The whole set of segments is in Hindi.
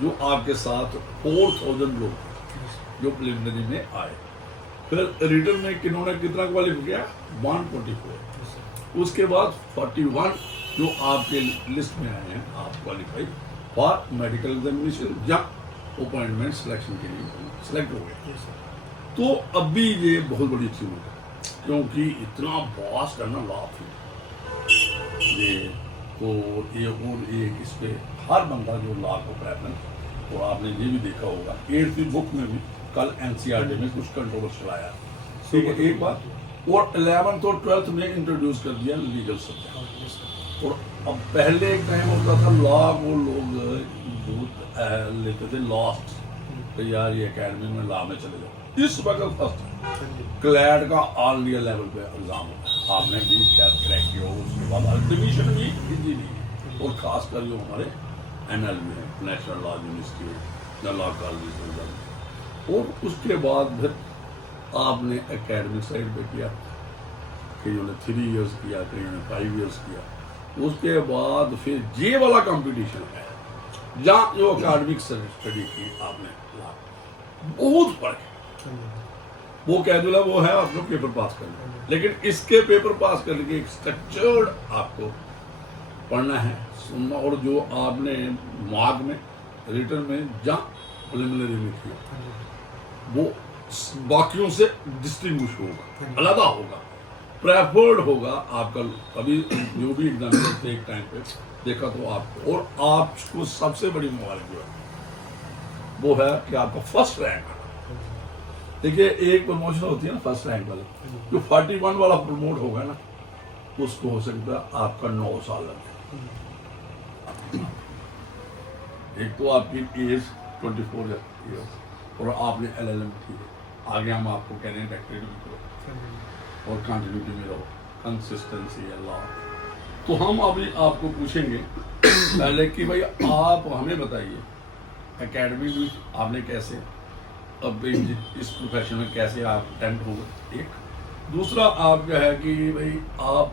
जो आपके साथ 4000 लोग जो प्रिलिमिनरी में आए। फिर रिटर्न में किन्होंने कितना क्वालिफाई किया? 124। उसके बाद 41 जो आपके लिस्ट में आए हैं आप क्वालिफाई फॉर मेडिकल एग्जामिनेशन या अपॉइंटमेंट सिलेक्शन के लिए सिलेक्ट हो गए। तो अभी ये बहुत बड़ी अचीवमेंट है, क्योंकि इतना वास्ट है ना लॉ फील्ड ये। तो ये और एक इस पे हर बंदा जो लॉ को पैटर्न, तो आपने ये भी देखा होगा 8वीं बुक में भी कल एनसीईआरटी में कुछ कंट्रोवर्शियल आया, ठीक है एक बात। और 11th और 12th में इंट्रोड्यूस कर दिया लीगल सब्जेक्ट। और अब पहले एक टाइम होता था लॉ वो लोग बहुत लेते थे लॉस्ट, तो यार ये अकेडमी में लॉ में चले जाओ। इस वक्त फर्स्ट क्लैड का ऑल इंडिया लेवल पे एग्जाम होता है, आपने भी क्रैक किया हो, उसके बाद डिवीजन भी इजी नहीं है। और खासकर जो हमारे NLB है, national law university law college, और उसके बाद फिर आपने एकेडमिक साइड पे किया, कईयों ने 3 इयर्स किया, कईयों ने 5 इयर्स किया। उसके बाद फिर ये वाला कंपटीशन है जहाँ जो अकेडमिक स्टडी की आपने बहुत फर्क है। वो कैजुअल वो है आपको पेपर पास करना, लेकिन इसके पेपर पास करने के एक स्ट्रक्चर्ड आपको पढ़ना है, सुनना, और जो आपने मार्क में रिटर्न में जहाँ प्रिलिमिनरी में किया वो बाकियों से डिस्टिंग्विश होगा, अलग होगा, प्रेफर्ड होगा आपका। अभी जो भी एग्जाम करते एक टाइम पे देखा तो आपको, और आपको सबसे बड़ी मुबारक जो है वो है कि आपका फर्स्ट रैंक है। देखिए एक प्रमोशन होती है ना फर्स्ट रैंक वाला, जो 41 वाला प्रमोट होगा ना उसको हो सकता है आपका 9 साल लगे। एक तो आपकी एज 24 ईयर्स और आपने LLM की है, आगे हम आपको कह रहे हैं डॉक्टरेट भी करो और कंटिन्यूटी में रहो, कंसिस्टेंसी अल्लाह। तो हम अभी आपको पूछेंगे पहले कि भाई आप हमें बताइए एकेडमी में आपने कैसे अब इस प्रोफेशन में कैसे आप अटेम्प्ट हो गए। एक दूसरा आपका है कि भाई आप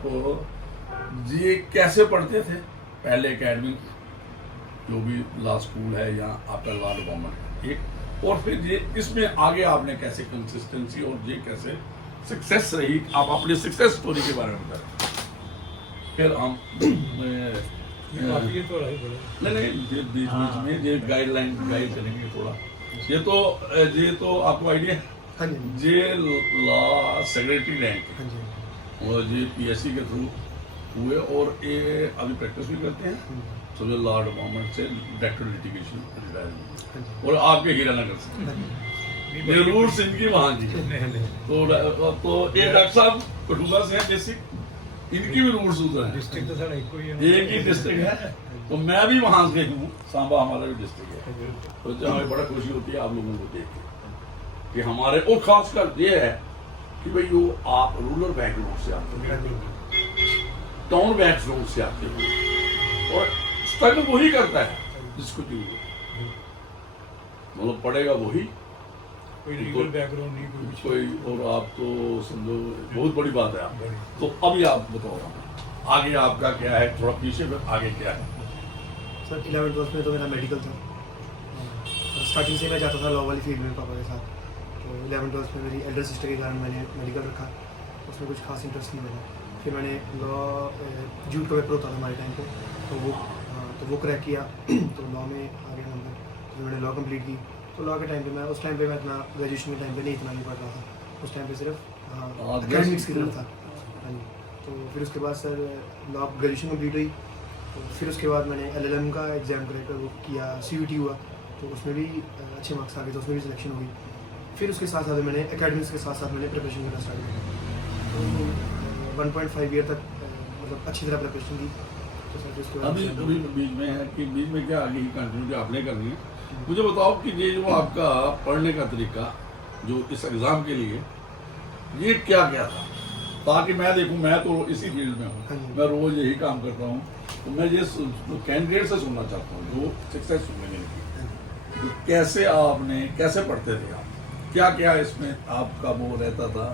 ये कैसे पढ़ते थे पहले एकेडमी जो भी लॉ स्कूल है या आपका लॉ डिपार्टमेंट है, एक। और फिर ये इसमें आगे आपने कैसे कंसिस्टेंसी और ये कैसे सक्सेस रही, आप अपनी सक्सेस स्टोरी के बारे में बताएं। फिर हम नहीं ये बीच में ये गाइडलाइन गाइड करेंगे थोड़ा। ये तो आपको आइडिया है ये लॉ सेक्रेटरी रैंक और ये PSC के थ्रू हुए, और ये अभी प्रैक्टिस भी करते हैं तो ये लॉ डिपार्टमेंट से डायरेक्टर लिटिगेशन, और आपके हीरानगर से ये रूट्स इनकी वहाँ की तो ये डॉक्टर साहब कठुआ से हैं बेसिक, इनकी भी रूट्स उधर हैं, डिस्ट्रिक्ट तो सारा एक ही डिस्ट्रिक्ट है। तो मैं भी वहाँ से हूँ, सांबा हमारा भी डिस्ट्रिक्ट है, तो हमें बड़ा खुशी होती है आप लोगों को देख के कि हमारे, और खासकर ये है कि भाई वो आप रूरल बैकग्राउंड से आते हैं, टाउन बैकग्राउंड से आते हैं, और स्ट्रगल वही करता है जिसको मतलब पड़ेगा वही, कोई लीगल बैकग्राउंड नहीं कोई। और आप तो समझो बहुत बड़ी बात है आप। तो अभी आप बताओ आगे आपका क्या है, थोड़ा पीछे में आगे क्या है। सर 11th में तो मेरा मेडिकल था, स्टार्टिंग से मैं जाता था लॉ वाली फील्ड में पापा के साथ। तो 11th में मेरी एल्डर सिस्टर के कारण मैंने मेडिकल रखा, उसमें कुछ खास इंटरेस्ट नहीं मिला। फिर मैंने लॉ जूट का पेपर होता था हमारे टाइम पे, तो वो क्रैक किया तो लॉ में आ गया नंबर, तो मैंने लॉ कंप्लीट की। तो लॉ के टाइम पे मैं उस टाइम पे मैं इतना ग्रेजुएशन के टाइम पे नहीं इतना नहीं पढ़ रहा था, उस टाइम पे सिर्फ एकेडमिक्स की तरफ था। हाँ जी। तो फिर उसके बाद सर लॉ ग्रेजुएशन कंप्लीट हुई, तो फिर उसके बाद मैंने LLM का एग्ज़ाम क्रैक वो किया, CUT हुआ, तो उसमें भी अच्छे मार्क्स आ गए, तो उसमें भी सिलेक्शन हो गई। फिर उसके साथ साथ मैंने एकेडमिक्स के साथ साथ मैंने प्रिपरेशन करना स्टार्ट किया, तो 1.5 ईयर तक मतलब अच्छी तरह प्रिपरेशन की। तो सर उसके बाद अभी बीच में है कि बीच में क्या आगे की कंटिन्यूटी आपने करनी है। मुझे बताओ कि ये जो आपका पढ़ने का तरीका जो इस एग्ज़ाम के लिए ये क्या क्या था, ताकि मैं देखूं, मैं तो इसी फील्ड में हूँ, मैं रोज़ यही काम करता हूँ, तो मैं ये कैंडिडेट से सुनना चाहता हूँ जो सक्सेस मिलने की, तो कैसे पढ़ते थे आप, क्या क्या इसमें आपका वो रहता था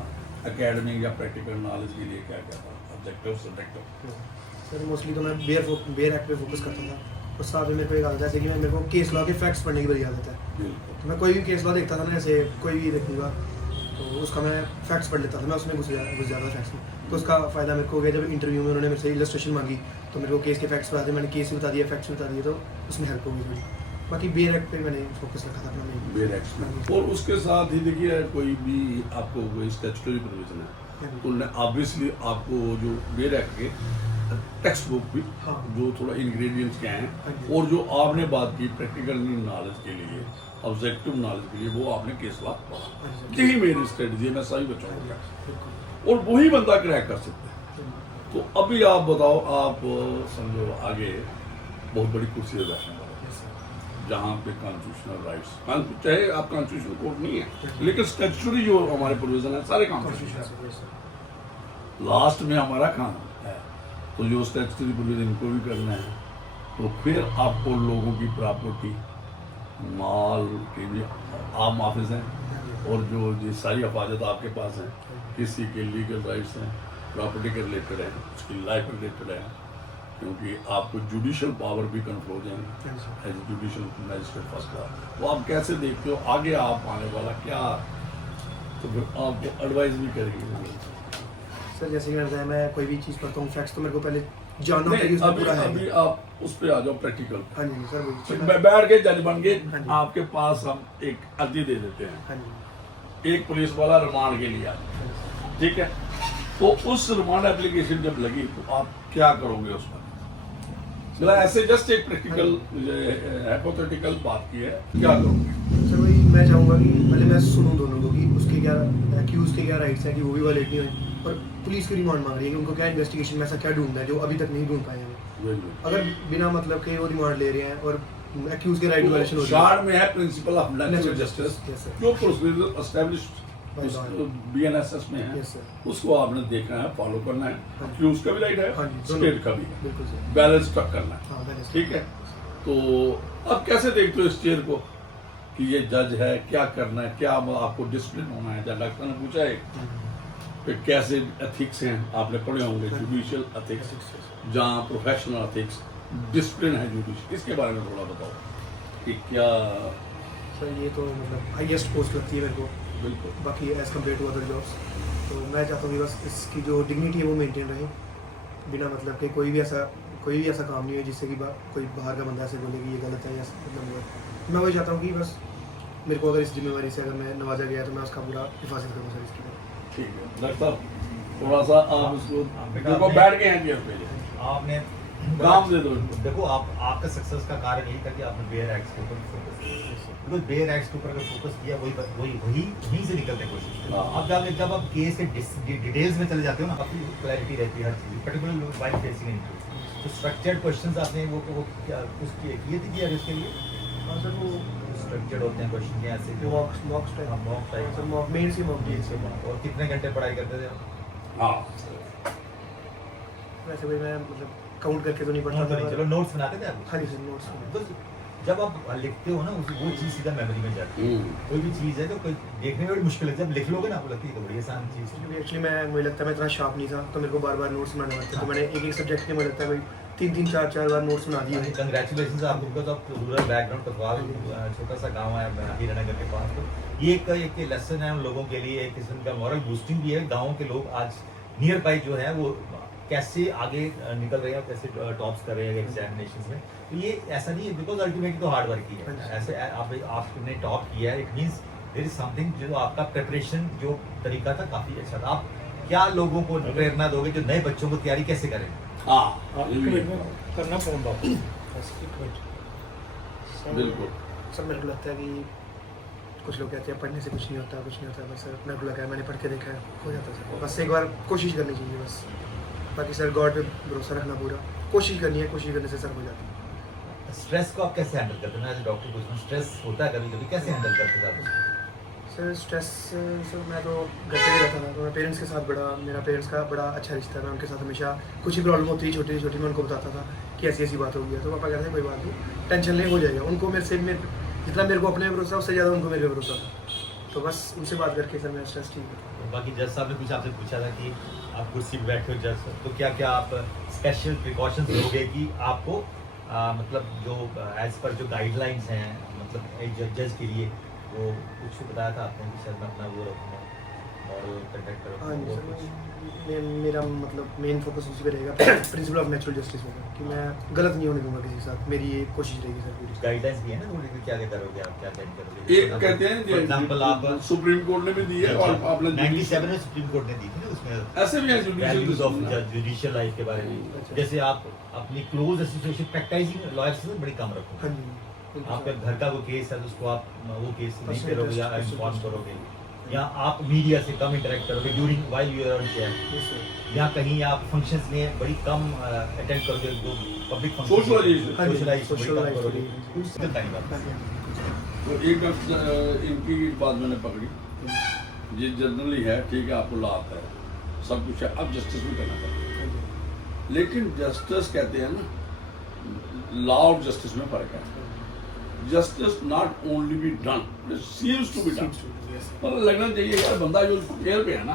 एकेडमिक या प्रैक्टिकल नॉलेज के लिए, क्या क्या था ऑब्जेक्टिव सब्जेक्टिव। सर मोस्टली तो मैं बेयर एक्ट पे फोकस करता था, और साथ में मेरे को एक आदत है जैसे कि मेरे को केस लॉ के फैक्ट्स पढ़ने की बड़ी आदत है। बिल्कुल। तो मैं कोई भी केस लॉ देखता था ना, जैसे कोई भी देखूंगा तो उसका मैं फैक्ट्स पढ़ लेता था, मैं उसमें घुस जाता था फैक्ट्स में। तो उसका फ़ायदा मेरे को हो गया जब इंटरव्यू में उन्होंने मेरे से इलस्ट्रेशन मांगी तो मेरे को केस के फैक्ट्स बता दिए, मैंने केस भी बता दिया, फैक्ट्स भी बता दिए, तो उसमें हेल्प हो गई थोड़ी। बाकी बेयर एक्ट पे मैंने फोकस रखा था अपना मेन। बेयर एक्ट में। और उसके साथ ही देखिए कोई भी आपको कोई स्टैट्यूटरी प्रोविजन है तो ऑब्वियसली आपको जो बेयर एक्ट के टेक्स्ट बुक भी हाँ। जो थोड़ा इंग्रेडिएंट्स क्या हाँ हैं जी। और जो आपने बात की प्रैक्टिकल नॉलेज के लिए, ऑब्जेक्टिव नॉलेज के लिए, वो आपने केस लॉ पढ़ा। हाँ जी। यही मेरी स्ट्रेटजी है, मैं सभी बच्चों को कहता बिल्कुल। हूं। और वही बंदा क्रैक कर सकता है। तो अभी आप बताओ, आप समझो आगे बहुत बड़ी कुर्सी पे बैठने वाले Yes, sir. जहाँ पे कॉन्स्टिट्यूशनल राइट्स, चाहे आप कॉन्स्टिट्यूशनल कोर्ट नहीं है लेकिन स्टैट्यूटरी जो हमारे प्रोविजन है सारे काम Constitution से, yes, sir. लास्ट में हमारा काम है। तो जो स्टैट्यूटरी प्रोविजन इनको भी करना है तो फिर आपको लोगों की प्रॉपर्टी, माल के भी आप माफिज हैं और जो ये सारी हिफाजत आपके पास है, किसी के लीगल राइट्स हैं, प्रॉपर्टी के रिलेटेड है, उसकी लाइफ रिलेटेड है, क्योंकि आपको जुडिशियल पावर भी कंट्रोल हो जाएंगे Yes, sir. As judicial magistrate first class. तो आप कैसे देखते हो आगे आप आने वाला क्या, तो फिर आपको एडवाइस भी करेंगे। सर जैसे कि मैंने बताया, मैं कोई भी चीज़ पढ़ता हूँ फैक्ट्स तो मेरे को पहले जानना होता है कि नहीं, उसमें अभी पूरा है। अभी आप उस पे आ जाओ प्रैक्टिकल। हाँ जी सर, वही। तो बैठ के जज बन के हाँ जी। आपके पास हम एक अर्जी दे देते हैं, हाँ जी। एक पुलिस वाला रिमांड के लिए आ जाए, हाँ जी। ठीक है। तो उस रिमांड एप्लीकेशन जब लगी तो आप क्या करोगे उसमें? मतलब ऐसे जस्ट एक प्रैक्टिकल हाइपोथेटिकल बात की है, क्या करोगे? सर वही मैं चाहूँगा कि पहले मैं सुनूं दोनों को कि उसके क्या एक्यूज के क्या राइट्स हैं कि वो भी वायलेट नहीं हुए, और पुलिस की रिमांड मांग रही है कि उनको क्या इन्वेस्टिगेशन में ऐसा क्या ढूंढना है जो अभी तक नहीं ढूंढ पाए हैं वो। बिल्कुल। अगर बिना मतलब के वो रिमांड ले रहे हैं और एक्यूज के राइट वायलेशन हो रही है। शॉर्ट में है principle of natural Natural justice, justice, yes, sir. जो procedure established By law. BNSS में है, Yes, sir. उसको आपने देखना है, फॉलो करना है। हाँ जी। एक्यूज का भी राइट हाँ है, जी, दोनों। स्टेट का भी है, बिल्कुल सर। बैलेंस स्ट्रक करना है, हाँ मैंने ठीक है। तो अब कैसे देखते हो इस चेयर को कि ये जज है, क्या करना है, क्या आपको डिसिप्लिन होना है? जब डॉक्टर ने पूछा है फिर कैसे एथिक्स हैं, आपने पढ़े होंगे, जुडिशियल एथिक्स, जहाँ प्रोफेशनल एथिक्स, डिसिप्लिन है जुडिशियल, इसके बारे में थोड़ा बताओ कि क्या। सर ये तो मतलब हाईएस्ट पोस्ट लगती है मेरे को, बिल्कुल। बाकी as compare to other jobs. तो मैं चाहता हूँ कि बस इसकी जो डिग्निटी है वो मेंटेन रहे, बिना मतलब कि कोई भी ऐसा काम नहीं है जिससे कि कोई बाहर का बंदा ऐसे बोले कि ये गलत है या मतलब। मैं वही चाहता हूँ कि बस मेरे को अगर इस जिम्मेवारी से अगर मैं नवाजा गया तो मैं उसका पूरा हिफाजत करूँ सर इसकी। ठीक है डॉक्टर साहब, थोड़ा सा आप उसको देखो, बैठ गए हैं चेयर पे, आपने काम दे दो इनको। देखो आपका सक्सेस का कारण यही था कि आपने बेयर एक्ट्स के ऊपर फोकस किया। बिकॉज बेयर एक्ट्स के ऊपर अगर फोकस किया वही से निकलने की कोशिश की। हाँ। अब जब आप केस के डिटेल्स में चले जाते हो ना, काफी क्लैरिटी रहती है हर चीज, पर्टिकुलर वाइल फेसिंग इंटरव्यू। तो स्ट्रक्चर्ड क्वेश्चंस आपने वो क्या कुछ किए थे क्या इसके लिए? हाँ सर, वो स्ट्रक्चर्ड होते हैं क्वेश्चन के ऐसे जो मॉक्स type. Mock type. Sir mock main से मॉक जी से mock। और कितने घंटे पढ़ाई करते थे आप? हाँ, वैसे भाई मैं मतलब काउंट करके तो नहीं पढ़ता तो नहीं, चलो था। नोट्स बनाते थे आप? हाँ जी सर, नोट्स। तो जब आप लिखते हो ना वो चीज़ सीधा मेमोरी में जाती है। कोई भी चीज़ है तो कोई देखने में बड़ी मुश्किल है, जब लिख लोगे ना आपको लगती है तो बड़ी आसान चीज़ है। एक्चुअली मुझे लगता है मैं इतना शार्प नहीं था, तो मेरे को बार बार नोट्स बनाने पड़ते, तो मैंने एक सब्जेक्ट के मुझे लगता है भाई 3 4 बार नोट्स बना दिए। कंग्रेचुलेशन आपको, बिकॉज ऑफ रूरल बैकग्राउंड कथवाल, छोटा सा गांव है हीरानगर के पास। तो ये एक लेसन है उन लोगों के लिए, एक किस्म का मॉरल बूस्टिंग भी है। गाँव के लोग आज नियर बाई जो है वो कैसे आगे निकल रहे हैं और कैसे टॉप्स कर रहे हैं एग्जामिनेशंस में। तो ये ऐसा नहीं है, बिकॉज अल्टीमेटली तो हार्ड वर्क ही है। ऐसे आपने टॉप किया है, it means there is something, जो आपका प्रिपरेशन जो तरीका था काफ़ी अच्छा था। आप क्या लोगों को प्रेरणा दोगे जो नए बच्चों को तैयारी कैसे करें? हाँ, करना फोन बाप बिल्कुल। सर मेरे को लगता है कि कुछ लोग कहते हैं पढ़ने से कुछ नहीं होता, बस सर मेरे को लगा है, मैंने पढ़ के देखा है, हो जाता है सर। बस एक बार कोशिश करनी चाहिए बस। बाकी सर गॉड पे भरोसा रखना, पूरा कोशिश करनी है, कोशिश करने से सर हो जाता है। स्ट्रेस को आप कैसे हैंडल करते हैं? मैं एज डॉक्टर पूछ रहा हूँ, स्ट्रेस होता है कभी कभी, कैसे हैंडल करते हैं आप? सर स्ट्रेस सर मैं तो घर पे ही रहता था, तो मैं पेरेंट्स के साथ मेरा पेरेंट्स का बड़ा अच्छा रिश्ता है। मैं उनके साथ हमेशा कुछ ही प्रॉब्लम होती है छोटी मैं उनको बताता था कि ऐसी बात हो गई है, तो पापा कहते हैं कोई बात नहीं, टेंशन नहीं, हो जाएगा। उनको जितना मेरे को अपने भरोसा उससे ज़्यादा उनको मेरे पे भरोसा था, तो बस उनसे बात करके सर मैं स्ट्रेस ठीक है। बाकी जज साहब ने कुछ आपसे पूछा था कि आप कुर्सी पे बैठे हो जज, तो क्या क्या आप स्पेशल प्रिकॉशंस लोगे कि आपको मतलब जो एज पर जो गाइडलाइंस हैं, मतलब एक जज के लिए वो कुछ बताया था आपने कि शायद मैं अपना वो रखूँगा और कंडक्ट हाँ जी करूँगा सर, कुछ मेरा मतलब मेन फोकस उसी पे रहेगा, प्रिंसिपल ऑफ नेचुरल जस्टिस होगा कि मैं गलत नहीं होने दूंगा किसी के साथ, मेरी ये कोशिश रहेगी सर पूरी। गाइडलाइंस भी है ना थोड़ी कि क्या क्या करोगे आप, क्या क्या नहीं करोगे। एक कहते हैं फॉर एग्जांपल आप सुप्रीम कोर्ट ने भी दी है और आपने 97 में सुप्रीम कोर्ट ने दी थी ना उसमें ऐसे भी है values of judicial judicial life के बारे में, जैसे आप अपनी क्लोज एसोसिएशन प्रैक्टिसिंग लॉयर्स से बड़ी कम रखो। हाँ जी आपके घर का कोई केस है तो उसको आप वो केस नहीं Personal करोगे या interest, इन्फॉर्म personal करोगे, या आप मीडिया से कम इंटरेक्ट करोगे during while you are on chair, yes sir. या कहीं आप फंक्शंस में बड़ी कम अटेंड करोगे, जो पब्लिक Socialization. हाँ जी, सोशलाइज बड़ी कम socialize करोगे। करोगे। चिंता नहीं बात। हाँ जी, हाँ जी। तो एक इनकी बात मैंने पकड़ी, ये जनरली है ठीक है, आपको लॉ आता है सब कुछ है, अब जस्टिस भी करना पड़ता हाँ जी। है। लेकिन जस्टिस कहते हैं ना, लॉ और जस्टिस में फर्क है। Justice not only be done, it seems to be done. Yes, sir. मतलब लगना चाहिए यार बंदा जो जेल पे है ना,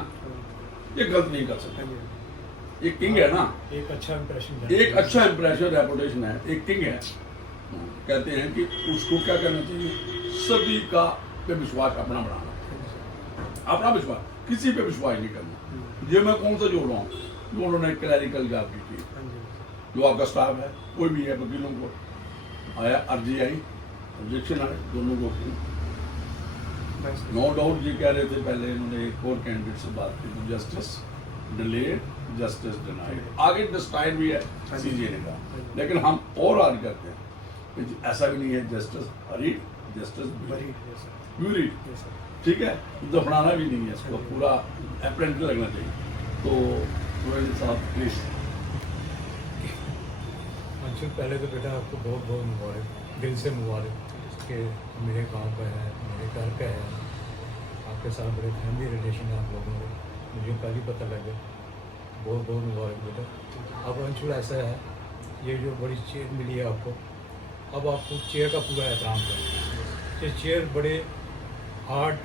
ये गलत नहीं कर सकता। हाँ जी। ये किंग है ना, एक अच्छा इंप्रेशन, एक अच्छा इंप्रेशन रेपुटेशन है, एक किंग है। कहते हैं कि उसको क्या करना चाहिए, सभी का पे विश्वास अपना बढ़ाना, अपना विश्वास, किसी पे विश्वास नहीं करना। ये मैं कौन सा जोड़ रहा हूँ, जो उन्होंने क्लैरिकल जॉब की थी, हाँ जी। जो आपका स्टाफ है, कोई भी है, वकीलों को आया, अर्जी आई, ऑब्जेक्शन आए, दोनों को Nice. नो डाउट ये कह रहे थे पहले इन्होंने एक और कैंडिडेट से बात की, तो जस्टिस डिलेड जस्टिस डिनाइड, आगे डिस्टाइन भी है सीजे ने कहा, लेकिन हम और आज करते हैं कि ऐसा भी नहीं है, justice Hari justice Very, yes, sir. ब्यूरी, Yes, sir. ठीक है, दफनाना भी नहीं है इसको, पूरा अप्रेंटिस लगना चाहिए। तो रोहित साहब प्लीज। अंशुल पहले तो बेटा आपको बहुत बहुत मुबारक, दिल से मुबारक कि मेरे गांव का है, मेरे घर का है, आपके साथ बड़े फैमिली रिलेशन है आप लोगों में, मुझे कल ही पता लगा। बहुत बहुत मुबारक बेटा। अब अंशुल ऐसा है, ये जो बड़ी चेयर मिली है आपको, अब आपको चेयर का पूरा एहतराम करना है। ये चेयर बड़े हार्ड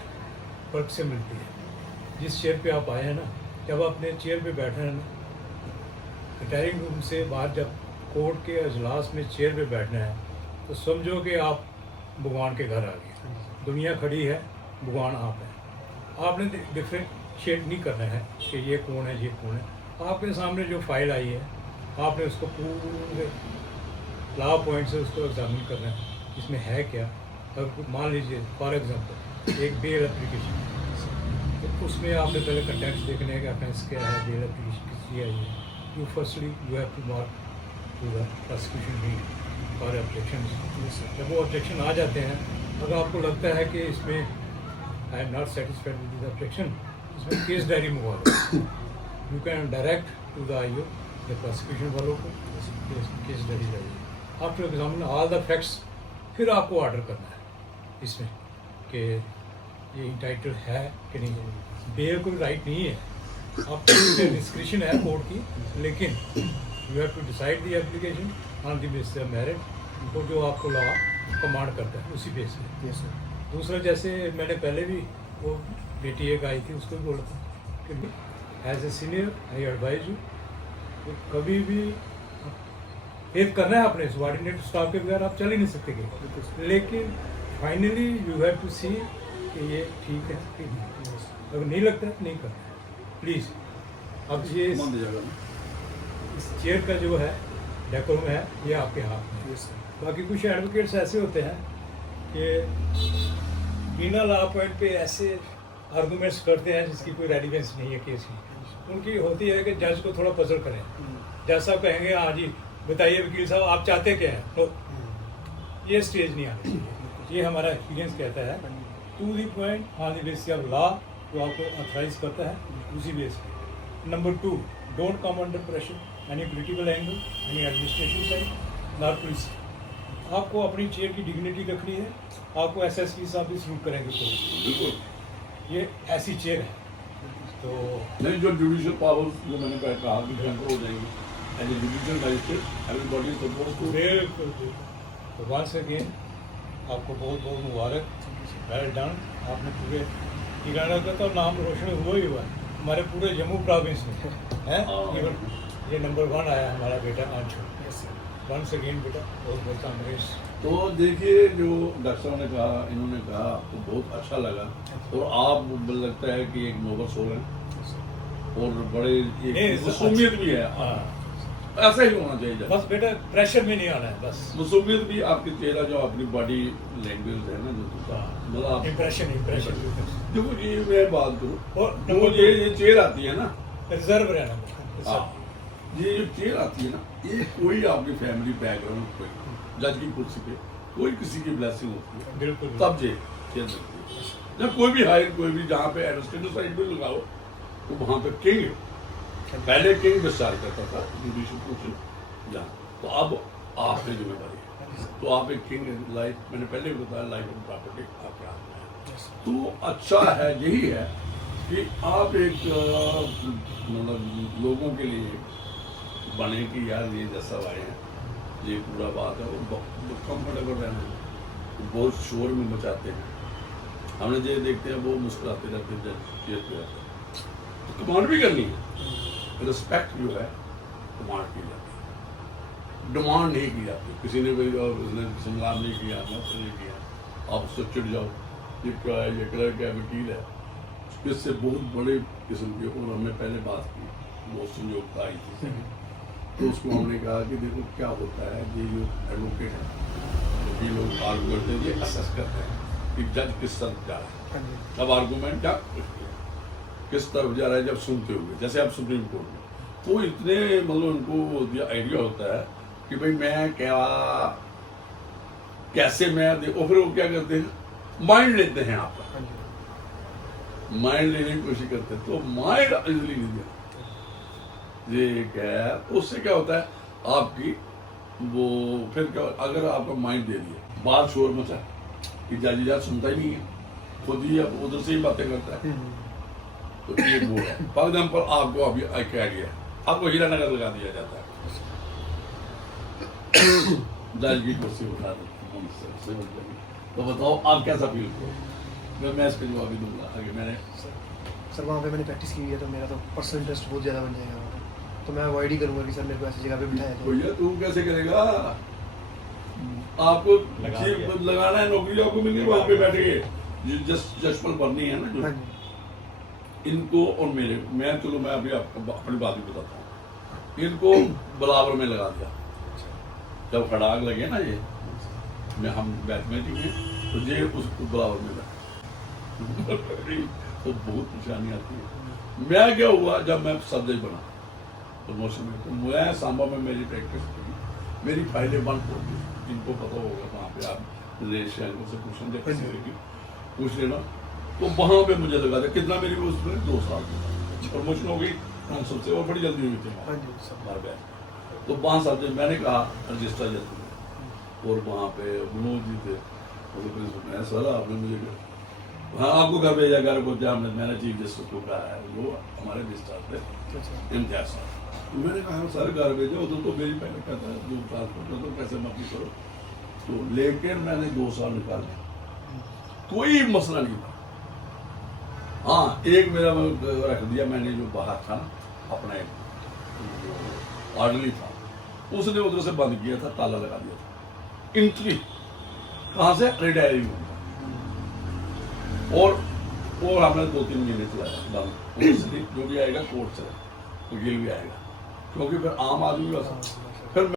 वर्क से मिलती है। जिस चेयर पे आप आए हैं ना, जब आप अपने चेयर पे बैठे हैं ना, रिटायरिंग रूम से बाहर जब कोर्ट के अजलास में चेयर पे बैठना है, तो समझो कि आप भगवान के घर आ गए। दुनिया खड़ी है, भगवान आप है। आपने डिफरेंशिएट नहीं करना है कि ये कौन है, ये कौन है। आपके सामने जो फाइल आई है, आपने उसको पूरे लॉ पॉइंट से उसको एग्जामिन करना है, इसमें है क्या। अगर मान लीजिए फॉर एग्जांपल एक बेल एप्लीकेशन, तो उसमें आपने पहले कंटेंट्स देखने का ऑफेंस क्या है, बेल एप्लीकेशन किसकी आई है। You firstly you have to mark to the prosecution lead और ऑब्जेक्शन। जब वो ऑब्जेक्शन आ जाते हैं, अगर आपको लगता है कि इसमें I am not satisfied with the objection, इसमें केस डायरी मंगवा लो। You can direct to the IO, the prosecution वालों को केस डायरी चाहिए। After examine all the facts, फिर आपको ऑर्डर करना है इसमें कि ये इंटाइटल है कि नहीं है। बेल कोई राइट नहीं है, आपकी डिस्क्रिप्शन है कोर्ट की, लेकिन you have to decide the application on the basis of merit, तो जो आपको लॉ कमांड करता है उसी बेस पे। Yes, sir. दूसरा, जैसे मैंने पहले भी वो बेटी एक आई थी, उसको भी बोला था कि as a senior I advise you, तो कभी भी हेल्प करना है अपने सबॉर्डिनेट स्टाफ के बगैर आप चल ही नहीं सकते कहीं। लेकिन फाइनली यू हैव टू सी कि ये ठीक है कि नहीं। अगर नहीं लगता है नहीं करना है, प्लीज़। अब ये बंद जगह में इस चेयर का जो है डेकोरम है, ये आपके हाथ में है। Yes, sir. बाकी कुछ एडवोकेट्स ऐसे होते हैं कि बिना लॉ पॉइंट पे ऐसे आर्गूमेंट्स करते हैं जिसकी कोई रेलिवेंस नहीं है केस की। उनकी होती है कि जज को थोड़ा पजल करें। जज साहब कहेंगे हाँ जी बताइए वकील साहब आप चाहते क्या हैं, तो ये स्टेज नहीं आनी चाहिए। ये हमारा एक्सपीरियंस कहता है to the point on the basis of law, जो आपको ऑथराइज करता है उसी बेस पे। Number 2, don't come under pressure any political angle, any administration side, not police. आपको अपनी चेयर की डिग्निटी रखनी है, आपको एसएसपी साहब भी सलूट करेंगे तो बिल्कुल ये ऐसी चेयर है। तो नहीं, जो जुडिशियल पावर्स जो मैंने कहा कि ट्रांसफर हो जाएंगे as a judicial magistrate, everybody is supposed to. बिल्कुल। तो वंस अगेन आपको बहुत बहुत मुबारक, वेल डन। आपने पूरे ईराना का तो नाम रोशन हुआ ही हुआ है हमारे पूरे जम्मू प्रोविंस में है। इवन ये नंबर 1 आया हमारा बेटा Anshul. Yes, sir. Once again बेटा बहुत बहुत अमरीश। तो देखिए जो डॉक्टर साहब ने कहा, इन्होंने कहा, तो बहुत अच्छा लगा। और आप मुझे लगता है कि एक नोबल सोल है और बड़े एक मसूमियत भी है। हाँ ऐसा ही होना चाहिए जब। बस बेटा प्रेशर में नहीं आना है बस। मसूमियत भी आपके चेहरा, जो अपनी बॉडी लैंग्वेज है ना, जो मतलब आप इम्प्रेशन देखो जी, मैं बात करूँ और जो ये चेयर आती है ना, रिजर्व रहना बेटा। हाँ, ये जो चेयर आती है ना, ये कोई आपकी फैमिली बैकग्राउंड, कोई जज की कुर्सी पे कोई किसी की ब्लेसिंग होती है, बिल्कुल तब चेयर मिलती है। जब कोई भी हायर, कोई भी जहाँ पे एडमिनिस्ट्रेटिव साइड में लगाओ, तो वहाँ पे किंग है। पहले किंग डिस्चार्ज करता था जुडिशियल कुर्सी जहाँ, तो अब आप में जिम्मेदारी है। तो आप एक किंग लाइफ, मैंने पहले भी बताया, लाइफ ऑफ प्रॉपर्टी आपके हाथ में है। तो अच्छा है, यही है कि आप एक मतलब लोगों के लिए बने कि यार ये जैसा आए हैं, ये पूरा बात है, वो कंफर्टेबल रहना है। बहुत शोर में मचाते हैं, हमने जो देखते हैं वो मुस्कुराते रहते हैं, चेयर पे रहते हैं। तो कमांड भी करनी है, रिस्पेक्ट जो है कमांड की जाती है, डिमांड नहीं की जाती। किसी ने कोई उसने संलाप नहीं किया, मत नहीं किया, आप उससे चिढ़ जाओ, ये क्या है, ये कलर का वकील है, इससे बहुत बड़े किस्म के। और हमने पहले बात की, बहुत संयोग आई थी, तो उसको हमने कहा कि देखो क्या होता है, ये जो एडवोकेट है, ये लोग आर्गू करते हैं, ये असेस करते हैं कि जज किस तरफ जा रहा है, अब आर्गूमेंट क्या किस तरफ जा रहा है, जब सुनते हुए, जैसे आप सुप्रीम कोर्ट में, तो इतने मतलब उनको आइडिया होता है कि भाई मैं क्या, कैसे मैं देखो, फिर वो क्या करते हैं, माइंड लेते हैं आपका, माइंड लेने की कोशिश करते हैं, तो माइंड इजली नहीं दिया। ये क्या है, उससे क्या होता है आपकी वो, फिर क्या, अगर आपका माइंड दे दिया, बात शोर मचा कि जज यार सुनता ही नहीं है, खुद ही अब उधर से ही बातें करता है, तो ये वो है। फॉर एग्जाम्पल आपको अभी एक आइडिया है, आपको हीरानगर लगा दिया जाता है, जज की कुर्सी उठा दी, तो बताओ आप कैसा फील करो। मैं इसका जवाब भी दूंगा आगे। मैंने सर वहाँ पे मैंने प्रैक्टिस की हुई है, तो मेरा तो पर्सनल इंटरेस्ट बहुत ज़्यादा बन जाएगा वहाँ पे। तो मैं अवॉइड ही करूँगा कि सर मेरे को ऐसी जगह पे बिठाया जाए। भैया तू कैसे करेगा, आपको लगाना है, नौकरी आपको मिल गई, वहाँ पे बैठ गए, जजमेंट बननी है ना जो, हाँ जी, इनको और मेरे, मैं चलो मैं अभी आपको अपनी बात भी बताता हूँ, इनको बराबर में लगा दिया। जब खड़ाक लगे ना ये, मैं हम बैठमेंटिंग में, तो ये उसको बराबर में लगा, तो बहुत परेशानी आती है। मैं क्या हुआ, जब मैं सब जज बना प्रमोशन में, तो मैं सांबा में मेरी प्रैक्टिस की, मेरी फाइलें बंद हो गई, जिनको पता होगा वहाँ पे आप रिलेशन से क्वेश्चन दे पूछ लेना, तो वहाँ पे मुझे लगा था कितना, मेरी उसमें 2 साल प्रमोशन हो गई काउंसिल से, और बड़ी जल्दी हुई थी हाँ जी सर। हमारे बैठ। तो 5 साल जब मैंने कहा रजिस्टर जल्दी, और वहाँ पे मनोज जी थे, मैं सर आपने मुझे, हाँ आपको घर भेजा, घर को क्या, मैंने चीफ जस्टिस को कहा है, वो हमारे रजिस्ट्रार थे इम्तियाज साहब, मैंने कहा सर घर भेजा, उधर तो मेरी पहले कहता है 2 साल तो कैसे मर्जी करो, तो लेकिन मैंने 2 साल निकाल लिया, कोई मसला नहीं था। हाँ एक मेरा रख दिया मैंने, जो बाहर था ना अपना एक आर्डली था, उसने उधर से बंद किया था, ताला लगा दिया था, एंट्री कहाँ से, रिटायरिंग होगा, और हमने 2-3 महीने चलाया बंद, जो भी आएगा कोर्ट से वकील भी आएगा, क्योंकि फिर आम आदमी